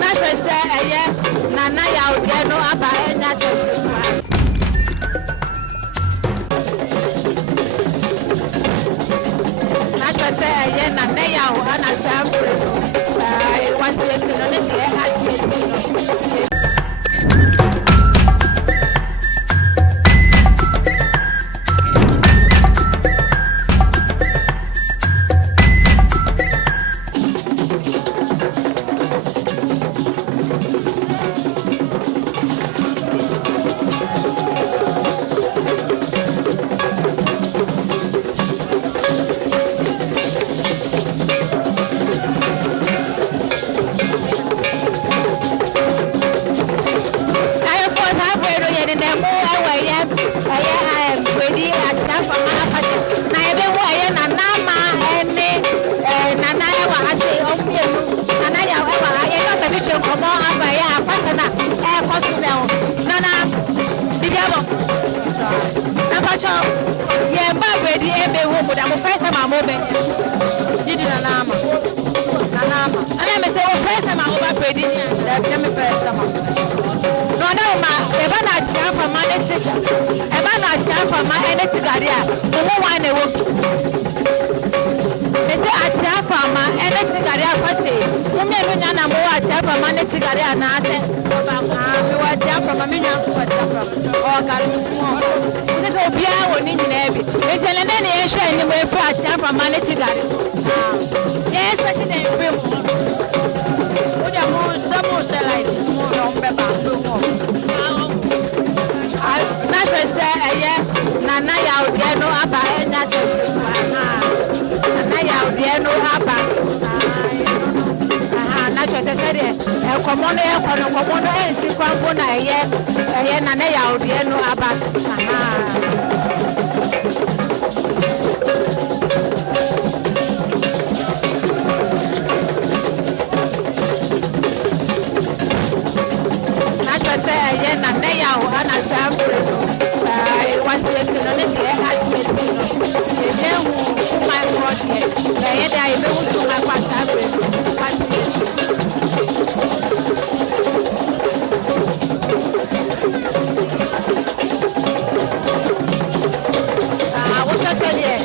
Not to say, Nana Yaw Atia no aba enya se. Not to say, Nana Yaw ana sample. Once you see no ne dey at Bredi Nkoranza. Na ebe wo aye na nama ene nana Yaw ase omienu nana Yaw ewa aye no petition komo aba ya afasa na kosu na o nana dibiabo na pacho ye mba Bredi ebe wo mo da mo first time amobe didi na nama ana me say o first time amoba Bredi ni da me first time no na ma eba na Atia Nframa netika eba na Atia Nframa netika dia mo wan na wo me say Atia Nframa netika dia fa she mo me no nya na mo Atia Nframa netika dia na ase ba ko me wa Atia Nframa me nya so Atia Nframa o ga mo mo ne so bia wo ni nyina bi e tele ne ne e hwe ni mo e fra Atia Nframa netika dia yes but den frame o dia mo samo se like mo no be ba do mo not to say, Nana Yaw Atia no aba enya se. Nana Yaw Atia no aba. Not to say, komono e si kwambo na Nana Yaw Atia no aba. Nana Yaw ana sample. Once you see no ne dey at you who my God here. Dey me who to my pastor. Once you see. What you say here?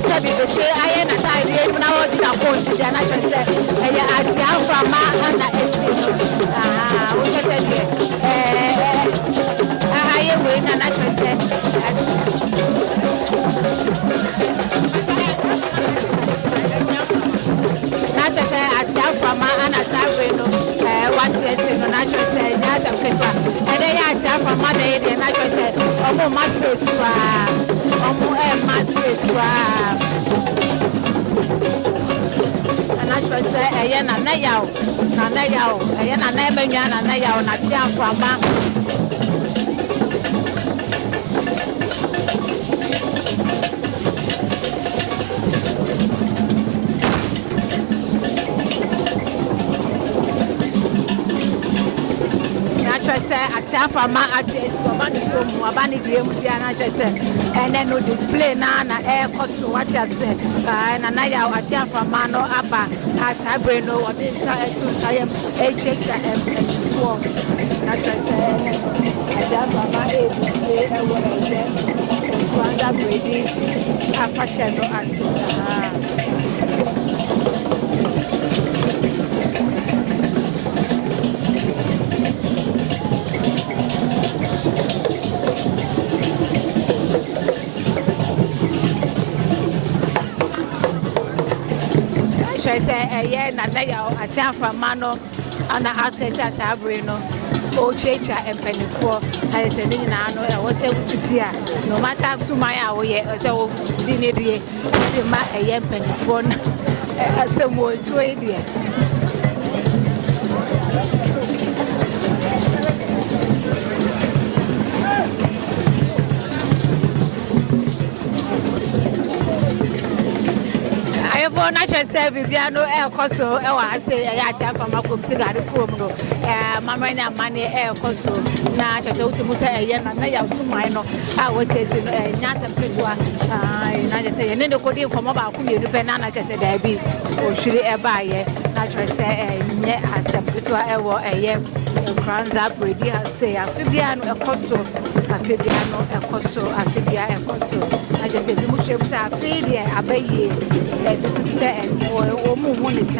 Say be say I na tie na what you account dey na just say Atia Nframa ana esi. What you say here? We na na just say Atia Nframa ana sabe no what you say no na just say na dem ketwa and then Atia Nframa dey na just say omo mass space kwa omo mass space kwa na just say Nana Yaw Nana ebenwa Nana Yaw na Atia Nframa. Atia Nframa ati bani ko bani game dia na chese ene no display na koso what you say Nana Yaw Atia Nframa no aba at hybrid no obi sa etu sayem check for na chese Atia Nframa display ewo Nkoranza Bredi afashe no asi say Nana Yaw Atia Nframa no ana access asabre no o checha empenifo I say ni na no e wo say usisi a no matter suman a wo ye say wo di ne die de ma empenifo na asemo etu e die for natural service, no air coso, I say, I tell from my computer, Mamma and money air coso, natural to Musa, and I have to mine. I would say, Nasa Pridua, I just say, and then the Kodia come about the banana just a baby, or should it buy it? Natural say, as a Pridua, a year, Nkoranza, Bredi, I say, a Fibiano, a coso, a Fibiano, a coso, a Fibia, a coso. I just said, much of our failure, a baby, this is or more is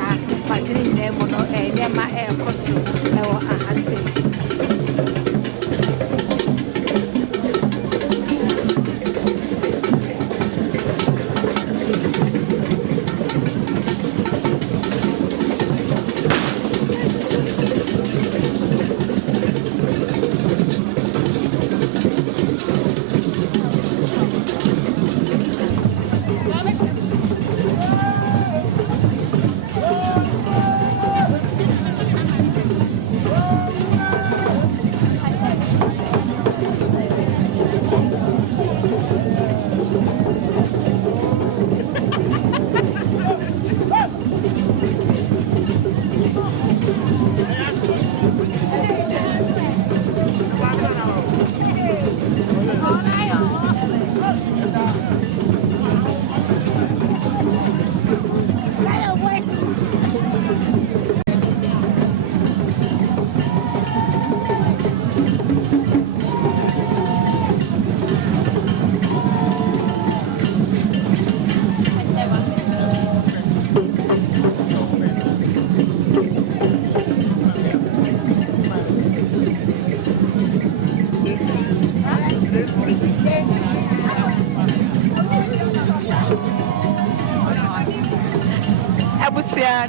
but in them, and Yama air coso, or I say.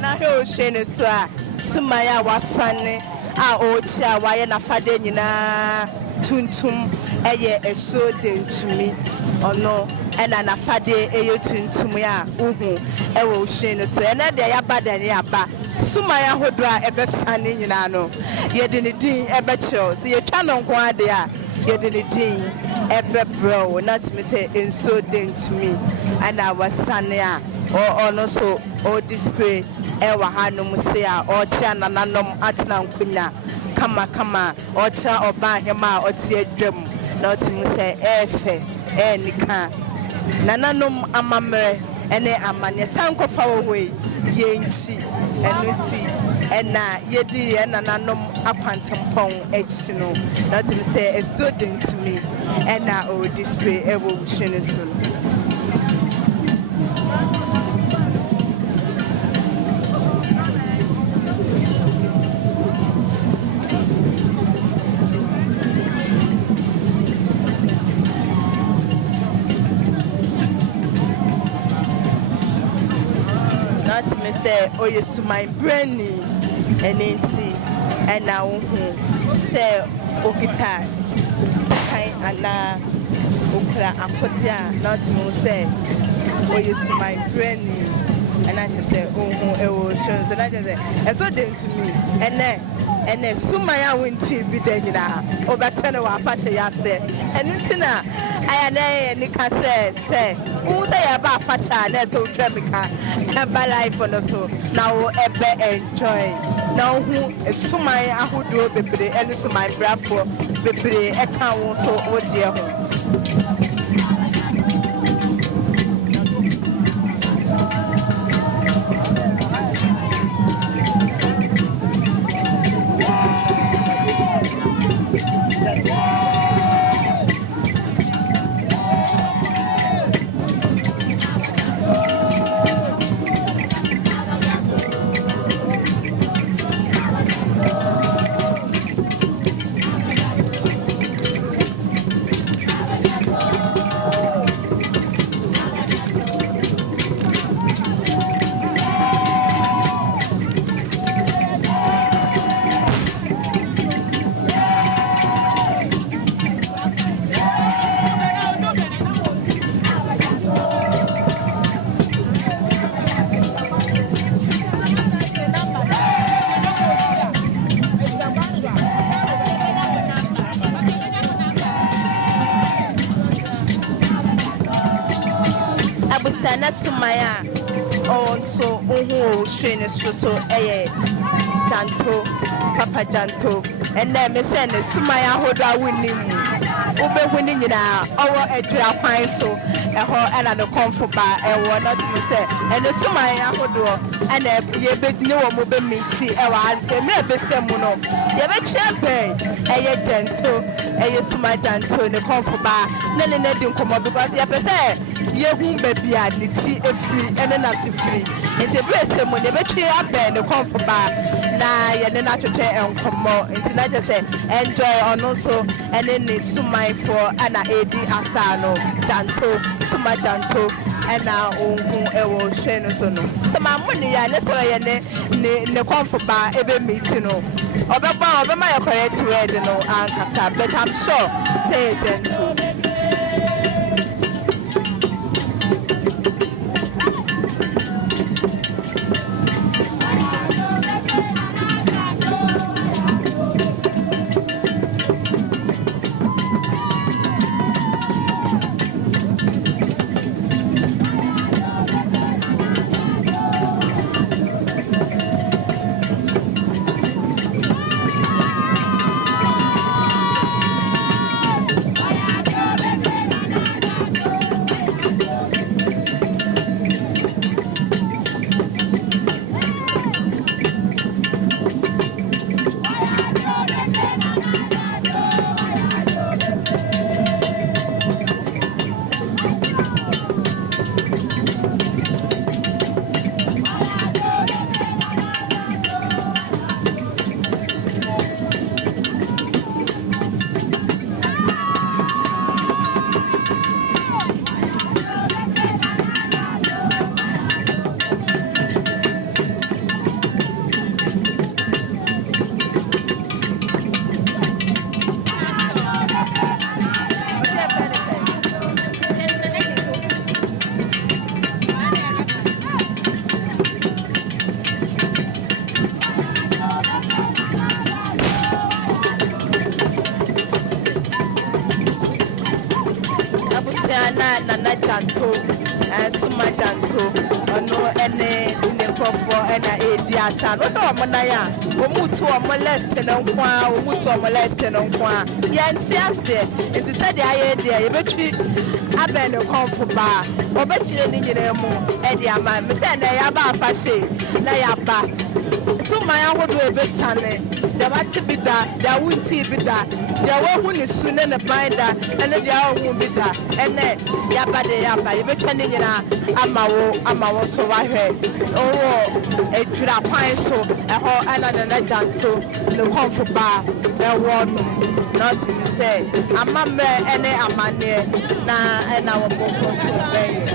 Na he o hwe so a sumaya wasane a o chia waye na fade nyina tuntum eye eso dentumi ono ena na fade eye tuntum ya uhu e wo hwe no so ena de ya bada ne aba sumaya hodo a ebesane nyina no ye de ne din ebe chiro so ye twa no nko ade a ye de ne din ebe bro na timi say enso dentumi ana wasane a o no so o display ewa hanum se a o chia nananom atena nkunya kama o chia oba hema o tie dwam na o tim se efe enika nananom amamre ene amane sankofa wo we yenchi enuti ena yedi nananom akwantempon echi no na o tim se ezodin to me ena o display ewo hwene so say oh yes my brainy enenti and now say okita kai ana okra akodia not me say oh yes my brainy and I should say oh e wo shun so na just say and so dem to me and sumaya winti bi den nyina obetene wa afahye ya se enti na aya na ni ka say who say about fashion na so tremika eba life no so na wo ebe enjoy na hu sumai ahodo bebre ene sumai brafo bebre e kan wo so wo die ho na sumaya on who train is so Janto, Papa Janto, and then me send a Sumaya Hoda winning. Ube winning now, our edra pine so a whole and a comfort bar, and what not to say, and the Sumaya Hodo, and a ye bit no mobile meat, our answer, maybe some mono. You bet champagne, a Janto, a Suma Janto, the comfort bar, none in the come up because you have said, you won't be a free and a nasty free. It's a blessed them when they bet you up there in the comfort bar. Na ye ne na twetwe enkomo nti na je se enjoy ono so ene ne sumai for ana edi asano janto suma janto ana ohun ewo hwe no so no se ma muni ya ne so ye ne komfo ba ebe meet no obema ye correct word no ankasa but I'm sure say janto na janto suma janto ono ene ne kofo ena ediasa no do mo na ya omutu o mo left na nkwa omutu o mo left na nkwa ya nti ase nti se de aye de ye betwi abe ne konfo ba obechire ni nyine mu e de ama me se na ya ba afa she na ya ba suma ya hodo ebesane da bati bida da wunti bida da wo hu ni su ne ne banda ene de a hu bida ene ya ba de ya ba ye betwa ni nyina ama wo so wa hwe owo edura kwan so eho ana na janto ne konfo ba e wo no not me say ama me ene amane na ena wo mo so be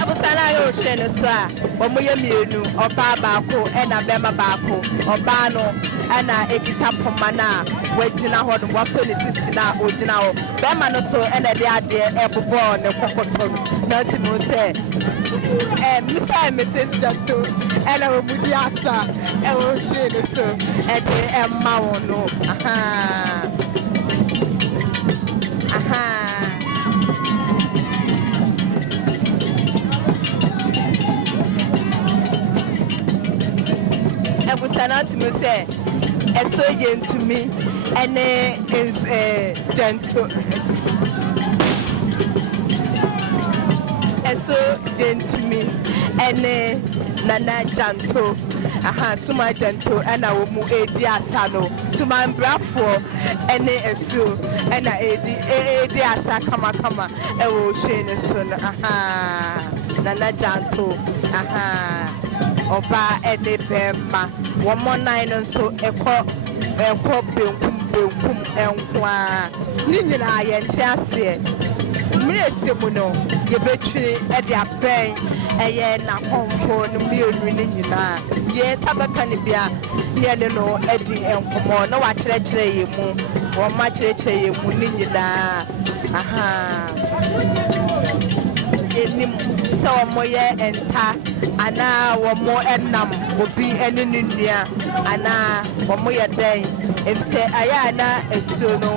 Abusala yo shene so a omoye mienu oba baako ena bema baako oba no ana ekita poma na wagina ho no waso ne sisi na ogina ho bema no so ena de ade ebobo ne kokoto na timo se Mr. and Mrs. Jato ena omudi asa e wo shene so e de emma wono aha Ebusana to me say so yen to me and is gentle so yen to me and nana janto aha suma janto and I will move edi asano suma brafo and so and edi asa kama e wo shene so aha nana janto aha oba ene bema womo nine so ekọ benkum enkwa ni nyina ye nti ase mire semu no ye betwiri e de aben eye na konfo no mienu ni nyina ye sabaka ni bia yɛne no adi nkɔmmɔ na wakyerɛkyerɛ yɛ mu wɔma kyerɛkyerɛ yɛ mu ne nyinaa yɛnim sɛ wɔyɛ nta anaa wɔn obi ne ne nua anaa wɔyɛ dɛn efisɛ ayɛ ana asuo no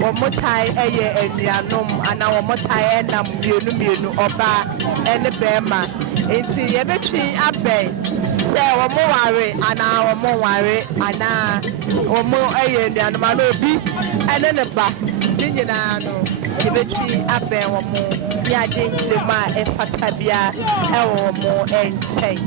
wɔn tae yɛ anuanom anaa wɔn tae nam mmienu ɔbaa ne bɛrima nti yɛbɛtwi abɛn sɛ wɔn ware anaa wɔn ware anaa wɔn yɛ anuanom anaa obi ne ne ba ne nyinaa no yɛbɛtwi abɛn wɔn ne agye nkyerɛmu a ɛfata bia ɛwɔ wɔn nkyɛn.